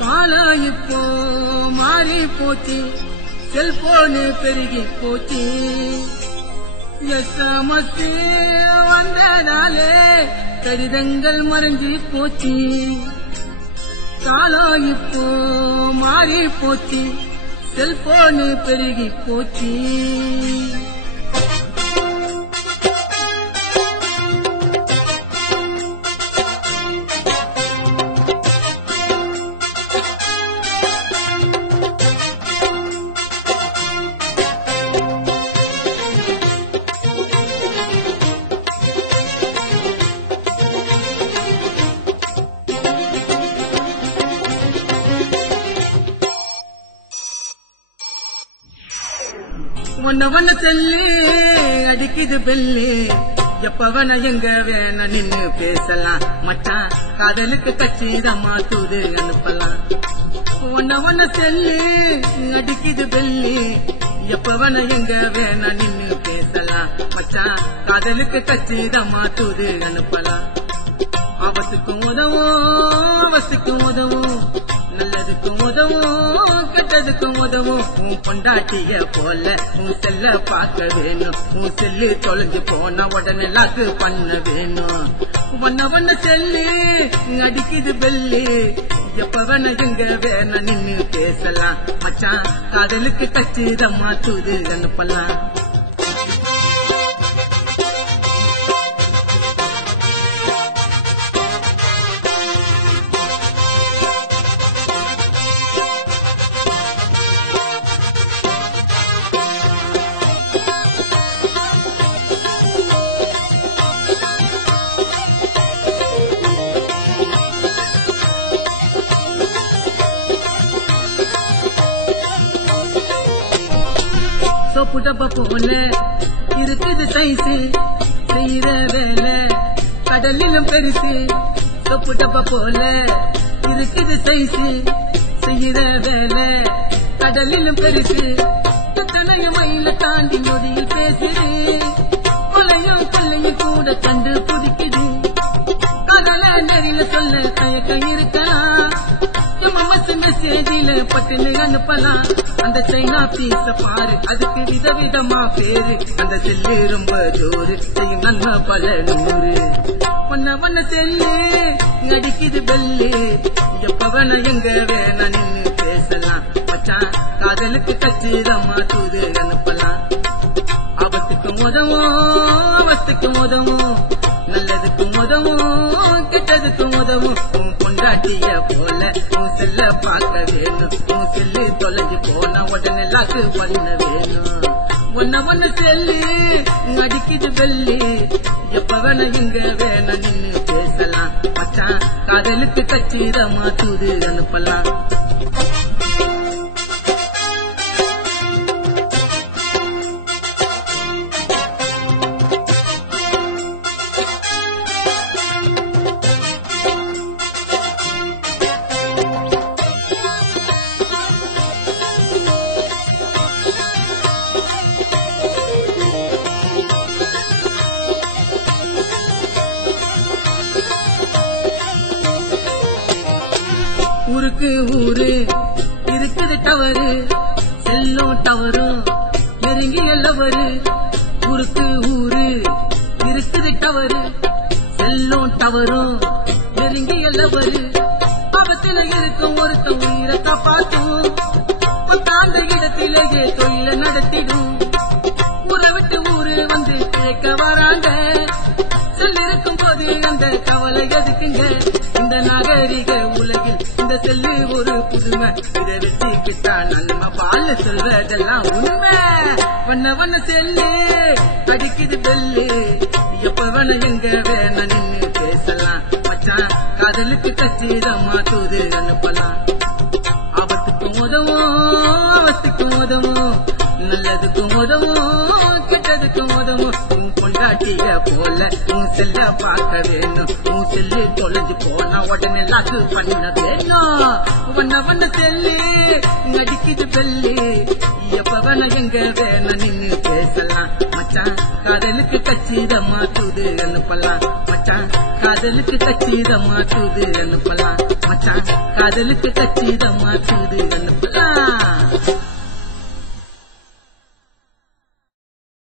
காலம் இப்போ மாறி போச்சு, செல்போனு பெருகி போச்சு, எஸ்எம்எஸ் வந்ததாலே கடிதங்கள் மறைஞ்சி போச்சு. காலம் இப்போ மாறி போச்சு, செல்போனு பெருகி போச்சு. ஒன்ன சொல்லு அடிக்குது பெல்லு, எப்பவன எங்க வேண நின்னு பேசலாம் மச்சான், காதலுக்கு கச்சிதமா தூது அனுப்பலாம். ஒன்ன சொல்லு அடிக்குது பெல்லு, எப்பவன எங்க வேண நின்னு பேசலாம் மச்சான், காதலுக்கு கச்சிதமா தூது அனுப்பலாம். அவசுக்கும் உதவும் அவசுக்கும் உதவும், நல்லதுக்கும் உதவும் கெட்டதுக்கும் உதவும். உன் பொண்டாட்டிய போல உன் செல்ல பார்க்க வேணும், உன் செல்லு தொலைஞ்சு போனா உடனே லாக்கு பண்ண வேணும். ஒன்ன செல்லு அடிக்குது பெல்லு, எப்ப வேண எங்க வேண நின்னு பேசலாம் மச்சான், காதலுக்கு கச்சிதமா தூது அனுப்பலாம். சோப்பு டப்பா போல இருக்குது சைஸு, செய்யற வேலை கடலிலும் பெருசு. சோப்பு டப்பா போல இருக்குது சைஸு, செய்யற வேலை கடலிலும் பெருசு. எத்தனையும் மயில தாண்டி நொடியில் பேசுது, கொலையும் கொள்ளையும் கூட கண்டு பிடிக்குது. அதனால நெறில சொல்ல தயக்கம் இருக்கலாம், மெசேஜில பட்டுன்னு அனுப்பலாம். அந்த சைனா பீச பாரு, அதுக்கு விதவிதமா பேரு, அந்த செல்லு ரொம்ப ஜோரு, செய்யும் நன்மை பல நூறு. ஒன்ன செல்லு அடிக்குது பெல்லு, எப்பவன எங்க வேண நின்னு பேசலாம் மச்சான், காதலுக்கு கச்சிதமா தூது அனுப்பலாம். அவத்துக்கும் உதவும் அவத்துக்கும் உதவும், நல்லதுக்கும் உதவும் கெட்டதுக்கும் உதவும். உன் பொண்டாட்டிய போல உன் செல்ல பார்க்க வேணும், உன் செல்லு தொலைஞ்சு போன உடனே லாக்கு பண்ண வேணும். ஒன்ன செல்லு அடிக்குது பெல்லு, எப்ப வேண இங்க வேண நின்னு பேசலாம் மச்சான், காதலுக்கு கச்சிதமா தூது அனுப்பலாம். ஊருக்கு ஊரு இருக்குது டவரு, செல்லும் டவரும் நெருங்கி நல்லவரு. ஊருக்கு ஊரு இருக்குது டவரு, செல்லும் டவரும் நெருங்கி நல்லவரு. பக்கத்துல இருக்கும் ஒருத்த உயிரை காப்பாற்றும், பத்தாண்டு இடத்திலேயே தொழில நடத்திடும். ஊரை விட்டு ஊரு வந்து கேட்க வராங்க, செல்லிருக்கும் போது அந்த கவலை எதுக்குங்க. இந்த நாகரிக உலகில் இந்த செல்லு ஒரு புதுமை, இதை வெட்டிக்கிட்டா நன்மை பால் சொல்வதெல்லாம் உண்மை. ஒன்ன செல்லு அடிக்குது பெல்லு, எப்ப வேண எங்க வேண நின்னு பேசலாம் மச்சான், காதலுக்கு கச்சிதமா தூது அனுப்பலாம். அவத்துக்கும் உதவும் அவத்துக்கும் உதவும், நல்லதுக்கும் உதவும் கெட்டதுக்கும் உதவும். உன் பொண்டாட்டிய போல உன் செல்ல பார்க்க வேணும், உன் செல்லு தொலைஞ்சு போனா உடனே லாக்கு பண்ண வேணும். ஒன்ன செல்லு அடிக்குது பெல்லு, எப்ப வேண எங்க வேண நின்னு பேசலாம் மச்சான், காதலுக்கு கச்சிதமா தூது அனுப்பலாம் மச்சான் காதலுக்கு கச்சிதமா தூது அனுப்பலாம் மச்சான் காதலுக்கு கச்சிதமா தூது அனுப்பலாம்